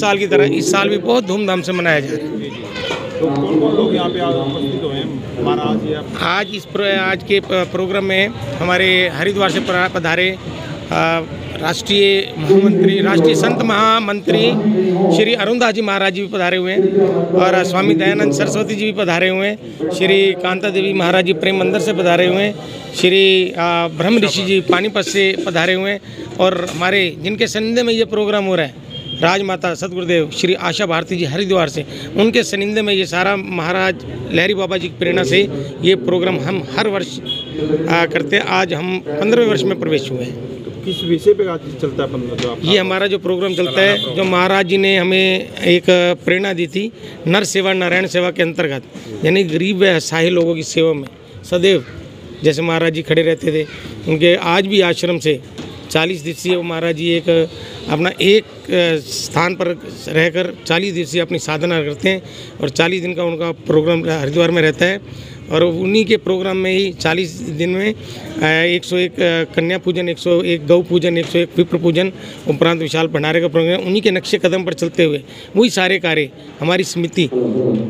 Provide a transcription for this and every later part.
साल की तरह इस साल भी बहुत धूमधाम से मनाया जा रहा है। तो कौन-कौन लोग यहाँ पे उपस्थित हुए हैं महाराज या? आज के प्रोग्राम में हमारे हरिद्वार से पधारे राष्ट्रीय संत महामंत्री श्री अरुणदास जी महाराज जी भी पधारे हुए हैं और स्वामी दयानंद सरस्वती जी भी पधारे हुए हैं। श्री कांता देवी महाराज जी प्रेम मंदिर से पधारे हुए हैं। श्री ब्रह्म ऋषि जी पानीपत से पधारे हुए हैं और हमारे जिनके सानिध्य में ये प्रोग्राम हो रहा है राजमाता सतगुरुदेव श्री आशा भारती जी हरिद्वार से, उनके सानिध्य में ये सारा महाराज लहरी बाबा जी की प्रेरणा से ये प्रोग्राम हम हर वर्ष करते हैं। आज हम 15वें वर्ष में प्रवेश हुए हैं। किस विषय पे आज चलता है 15? ये हमारा जो प्रोग्राम चलता है, जो महाराज जी ने हमें एक प्रेरणा दी थी नर सेवा नारायण सेवा के अंतर्गत, यानी गरीब व असहाय लोगों की सेवा में सदैव जैसे महाराज जी खड़े रहते थे। उनके आज भी आश्रम से 40 दिवसीय महाराज जी एक अपना एक स्थान पर रहकर 40 दिवसीय अपनी साधना करते हैं और 40 दिन का उनका प्रोग्राम हरिद्वार में रहता है और उन्हीं के प्रोग्राम में ही 40 दिन में 101 कन्या पूजन, 101 गौ पूजन, 101 विप्र पूजन उपरांत विशाल भंडारे का प्रोग्राम, उन्हीं के नक्शे कदम पर चलते हुए वही सारे कार्य हमारी समिति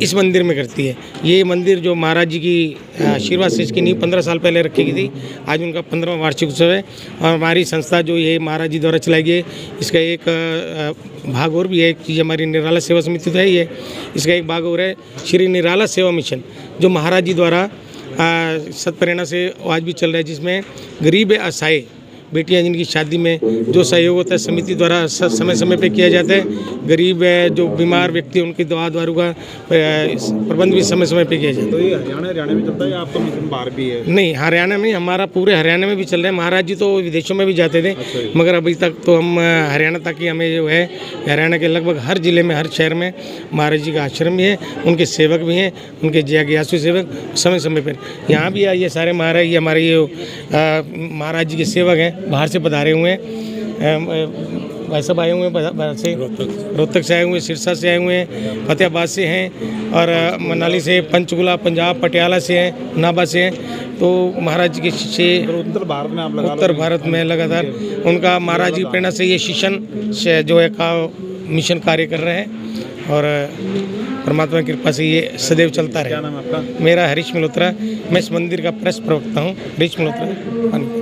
इस मंदिर में करती है। ये मंदिर जो महाराज जी की आशीर्वाद से इसकी नींव 15 साल पहले रखी गई थी, आज उनका 15वां वार्षिक उत्सव है और हमारी संस्था जो ये महाराज जी द्वारा चलाई गई इसका एक भाग और भी है। एक चीज़ हमारी निराला सेवा समिति तो है ही है, इसका एक भाग और है श्री निराला सेवा मिशन जो महाराज जी द्वारा सत्प्रेरणा से आज भी चल रहा है, जिसमें गरीब असहाय बेटियां जिनकी शादी में जो सहयोग होता है समिति द्वारा समय समय पे किया जाता है। गरीब है जो बीमार व्यक्ति उनकी दवा दारू का प्रबंध भी समय समय पे किया जाता है। तो ये हरियाणा में चलता है या आपका मिशन बाहर भी है? नहीं, हरियाणा में, हमारा पूरे हरियाणा में भी चल रहा है। महाराज जी तो विदेशों में भी जाते थे। अच्छा, मगर अभी तक तो हम हरियाणा तक ही हमें जो है हरियाणा के लगभग हर जिले में हर शहर में महाराज जी का आश्रम भी है, उनके सेवक भी हैं, उनके जिज्ञासु सेवक समय समय पर यहाँ भी आइए। सारे महाराज ये हमारे ये महाराज जी के सेवक हैं, बाहर से पधारे हुए हैं। भाई साहब आए हुए हैं बाहर से, रोहतक से आए हुए हैं, सिरसा से आए हुए हैं, फतेहाबाद से हैं और मनाली से, पंचकुला पंजाब पटियाला से हैं, नाभा से हैं। तो महाराज जी के शिष्य उत्तर भारत में लगातार उनका महाराज जी की प्रेरणा से ये शिष्यन जो है का मिशन कार्य कर रहे हैं और परमात्मा की कृपा से ये सदैव चलता रहे। क्या नाम है आपका? मेरा हरीश मल्होत्रा, मैं इस मंदिर का प्रेस प्रवक्ता हूँ। हरीश मल्होत्रा।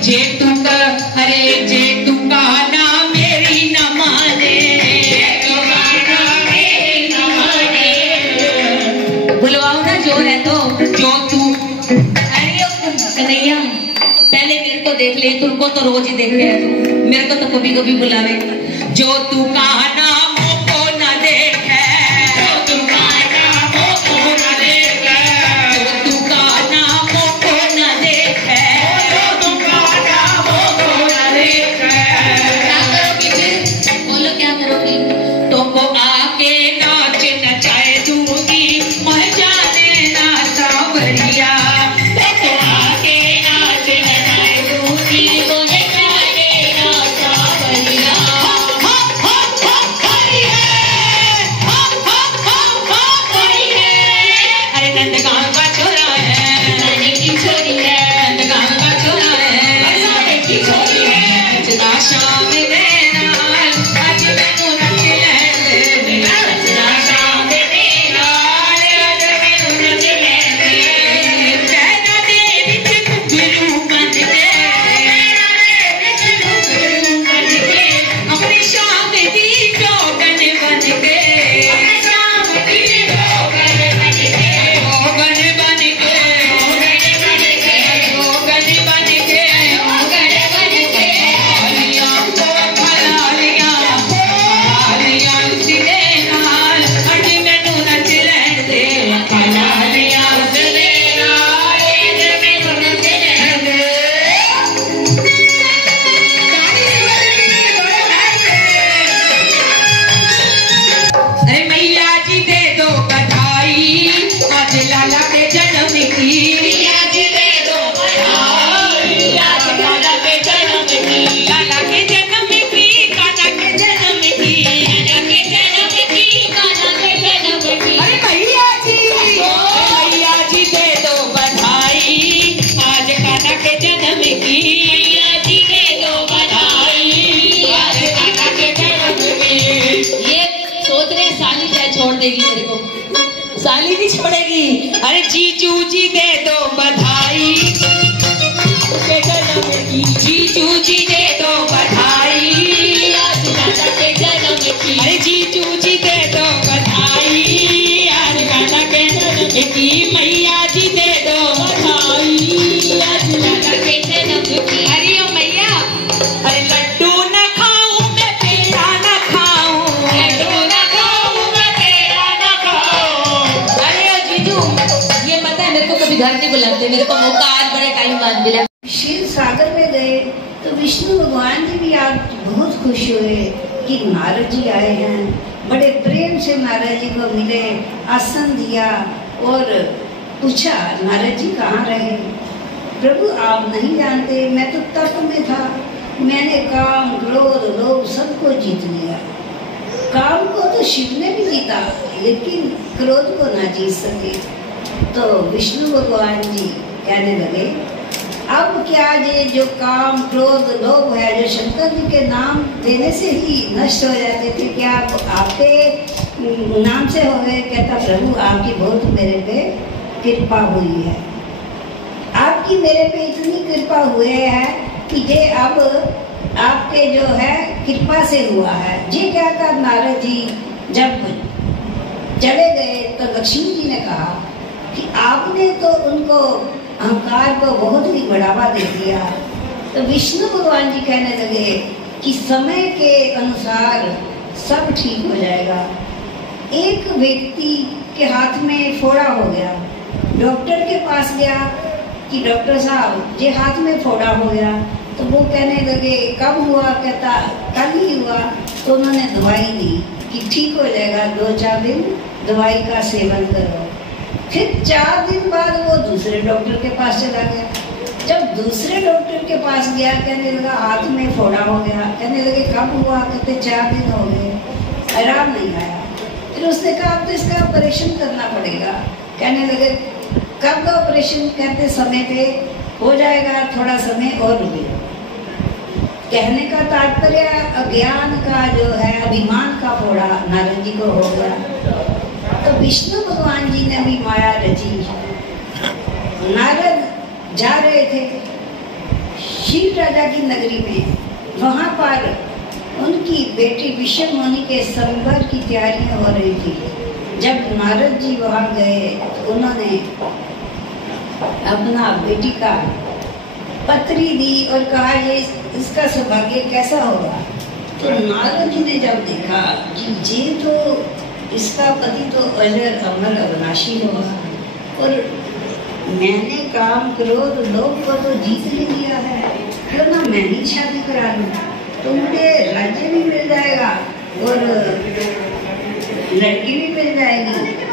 जेठू का हरे जेठू का ना मेरी न माने जो तू अरे कन्हैया पहले मेरे को देख ले, तुमको तो रोज ही देखे है तू, मेरे को तो कभी कभी बुलावे। जो तू कहा नामों को न देखे, जो तू कहा नामों को न देखे, जो तू कहा नामों को न देखे, जो तू कहा नामों को न देखे। क्या करोगी फिर? बोलो क्या करोगी? तुमको आके नाच नचाए दूंगी, मर जाने ना सावरिया। तुमको आके नाच नचाए दूंगी, मर जाने ना सावरिया। अरे नंदगांव का छोरा है, नानी की छोरी है, नंदगांव का छोरा है, नानी की छोरी है। चला शाम देना आज मैनू रख ले, चला शाम देना आज मैनू रख ले। कहना दे विच घुंघरू बन के, अपनी शाम दी जोगन बन के, शाम दी जोगन बन के, जोगन बन के, जोगन बन के, जोगन बन के। हालिया को खलालिया, हालिया सिले नाल अज मैनू नच लैण दे, खलालिया सिले नाल अज मैनू नच लैण दे। अरे मैया जी दे दो बधाई, आज लाला के जन्म की। मैया जी दे दो बधाई, आज लाला के जन्म की। लाला के जन्म की, कान्हा के जन्म की, कान्हा के जन्म की, कान्हा के जन्म की। अरे मैया जी, मैया जी दे दो बधाई, आज कान्हा के जन्म की। मैया जी दे दो बधाई, आज कान्हा के जन्म की। ये सोच रहे साली क्या छोड़ देगी मेरे को, साली नहीं छोड़ेगी। अरे जीजू जी दे दो बधाई, के जन्म की। जीजू जी दे दो बधाई, आज दादा के जन्म की। अरे जीजू जी दे दो बधाई, आज दादा के जन्म की। मैया जी दे दो बधाई, आज दादा के जन्म की। अरे ओ मैया, अरे लड्डू न खाऊं मैं पेड़ा न खाऊं, लड्डू न खाऊं मैं पेड़ा न खाऊं। अरे ओ जीजू, ये पता है मेरे को कभी घर नहीं बुलाते, मेरे को मौका आज बड़े टाइम बाद मिला। क्षीर सागर में गए तो विष्णु भगवान जी भी आज बहुत खुश हुए कि नारद जी आए हैं। बड़े प्रेम से नारद जी को मिले, आसन दिया और पूछा नारद जी कहाँ रहे? प्रभु आप नहीं जानते, मैं तो तप में था, मैंने काम क्रोध लोभ सबको जीत लिया। काम को तो शिव ने भी जीता, लेकिन क्रोध को ना जीत सके। तो विष्णु भगवान जी कहने लगे अब क्या ये जो काम क्रोध लोभ है जो शंकर जी के नाम देने से ही नष्ट हो जाते थे, क्या आपके नाम से हो गए? कहता प्रभु आपकी बहुत मेरे पे कृपा हुई है, आपकी मेरे पे इतनी कृपा हुई है कि ये अब आपके जो है कृपा से हुआ है। ये क्या था नारद जी जब चले गए तो लक्ष्मी जी ने कहा कि आपने तो उनको अहंकार को बहुत ही बढ़ावा दे दिया। तो विष्णु भगवान जी कहने लगे कि समय के अनुसार सब ठीक हो जाएगा। एक व्यक्ति के हाथ में फोड़ा हो गया, डॉक्टर के पास गया कि डॉक्टर साहब ये हाथ में फोड़ा हो गया। तो वो कहने लगे कब हुआ? कहता कल ही हुआ। तो उन्होंने दवाई दी कि ठीक हो जाएगा, 2-4 दिन दवाई का सेवन करो। फिर 4 दिन बाद वो दूसरे डॉक्टर के पास चला गया। जब दूसरे डॉक्टर के पास गया, कहने लगा हाथ में फोड़ा हो गया। कहने लगे कब हुआ? कहते 4 दिन हो गए, आराम नहीं आया। फिर उसने कहा अब तो इसका ऑपरेशन करना पड़ेगा। कहने लगे कब का ऑपरेशन? कहते समय पे हो जाएगा, थोड़ा समय और रुके। कहने का तात्पर्य अज्ञान का जो है अभिमान का फोड़ा नारद जी को हो गया। तो विष्णु भगवान जी ने अभी माया रची। नारद जा रहे थे शिव राजा की नगरी में, वहाँ पर उनकी बेटी विष्णु मुनि के संवर की तैयारियां हो रही थी। जब नारद जी वहाँ गए तो उन्होंने अपना बेटी का पत्री दी और कहा ये इसका सौभाग्य कैसा होगा। तो नारद जी ने जब देखा कि ये तो इसका पति तो अजर अमर अविनाशी होगा और मैंने काम क्रोध लोभ को तो जीत ही लिया है, क्यों ना मैं ही शादी करा लूँ, तो मुझे राज्य भी मिल जाएगा और लड़की भी मिल जाएगी